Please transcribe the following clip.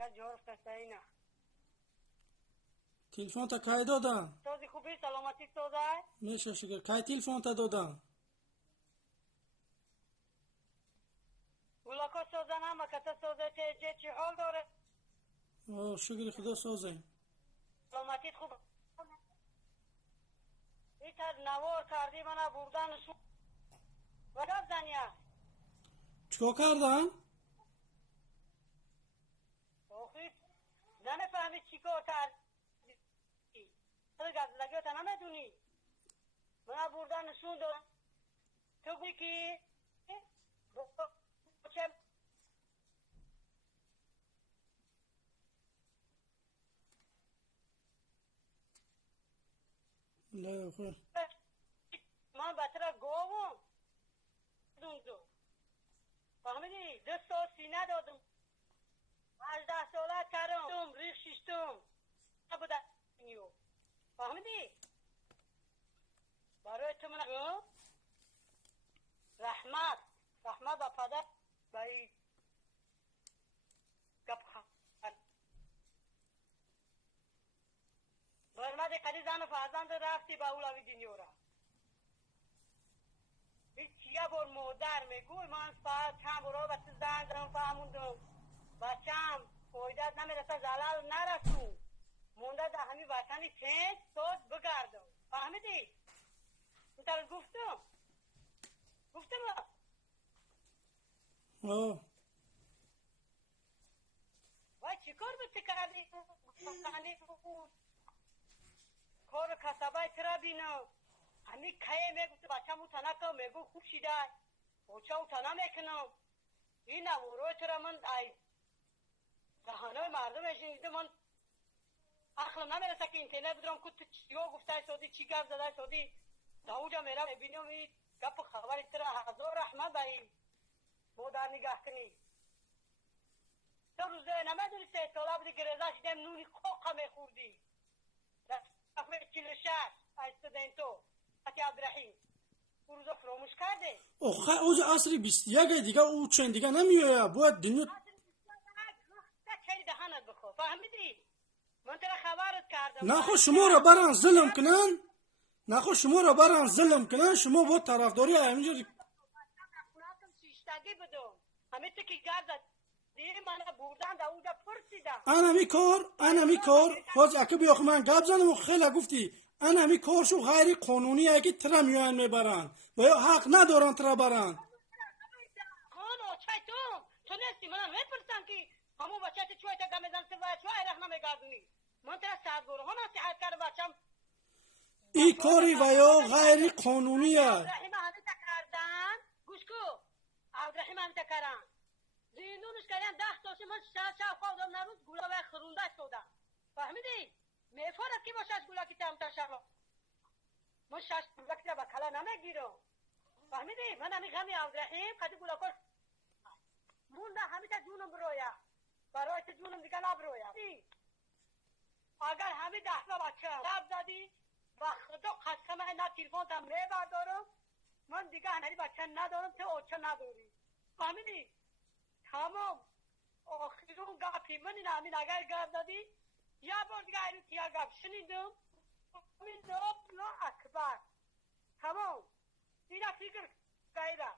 انقدر جارف کسایی نه. تلفن تا کی دادن؟ سازی خوبی سلامتی سازه؟ میشه شکر. کی تلفن تا دادن؟ گلاکا سازه نه مکتا سازه چی حال داره؟ شکر خدا سازه. سلامتی خوب. ایتر نوار کردی منو بردن شو. وگب زنیه. چیکار کردن؟ آخی نمیفهمی چیکار کرد. گزلگی تا نمیدونی. منو بردن نشون داد. تو گویی که چه لا خیر. من بطر گاوم دوندو فهمیدی؟ 2 سال سینه دادم 18 ساله کردم ریخ شیشتم نبوده نیو فهمیدی؟ برای تو من رحمت با پدر با این گپ خواهد برمده کدی زن و فرزند رفتی با اولوی دنیا را یه بار مادر میگوی من فقط چند برای بچه زن دارم فهموندم بچم فایدت نمیرسه زلال نرسون مونده در همین وطنی چند ساعت بگردم فهمیدی؟ این طرز گفتم وای چی کار بچه کردی؟ کار کسبای ترا بینم همین که میگفت بچه مو تنکم میگو خوب شیده بچه او تنه میکنم این نوروی ترا من ای دهانه مردم شنیده من اخلم نمیرسه که اینترنت بدرم که تو چیا گفته سادی چی گفت زده سادی داوجا میرم ببینم این گپ خبری ترا هزار رحمت به این مادر نگاه کنی تو روزه نمیدونی 3 ساله بودی که رضا شدیم نونی خواه میخوردی رفمه 46 استودنتو اتی عبدالرحیم او روزا فراموش کرده اوج عصری 21 دیگه او چند دیگه نمیایه باید دنیا چه دهانت بخور فهمیدی من ترا خبرت کردم نخو شما را برن ظلم کنن شما با طرفداری همینجوری سیشتگی بدم همه تو که گرد دیگه من بردن در اونجا پرسیدم انا می کار خواهد اکه بیاخو من گب زنم و خیلی گفتی انا می کار شو غیر قانونی اگه ترا میان میبرن و یا حق ندارن ترا برن خانو تو نیستی منم میپرسن که همون بچه تو چوی تا دمیزن سه باید چوی رخ نمیگردونی من ترا سرگوره ها نصیحت کرده بچم این کاری و یا غیر قانونیه عبدالرحیم همه تکردن گوش کو عبدالرحیم همه تکردن زیندونش کردن 10 تاشه من شب خوادم نروز گولا به خرونده شدم فهمیدی؟ میفارد که با 6 گولا که تمتا شما من 6 گولا که با کلا نمیگیرم فهمیدی؟ من همی غمی عبدالرحیم قدی گولا کن مونده همی تا جونم برویا برای تا جونم دیگه نبرویا اگر همی 10 بچه رب زدی و خدا قسم نه تلفن تا میبردارم من دیگه هنری بچه ندارم تو اوچه نداری فهمیدی؟ تمام آخرون گپی من این همین اگر گپ دادی یه بار دیگه اینو کیا گپ شنیدم همین الله اکبر تمام دیگه فکر غیره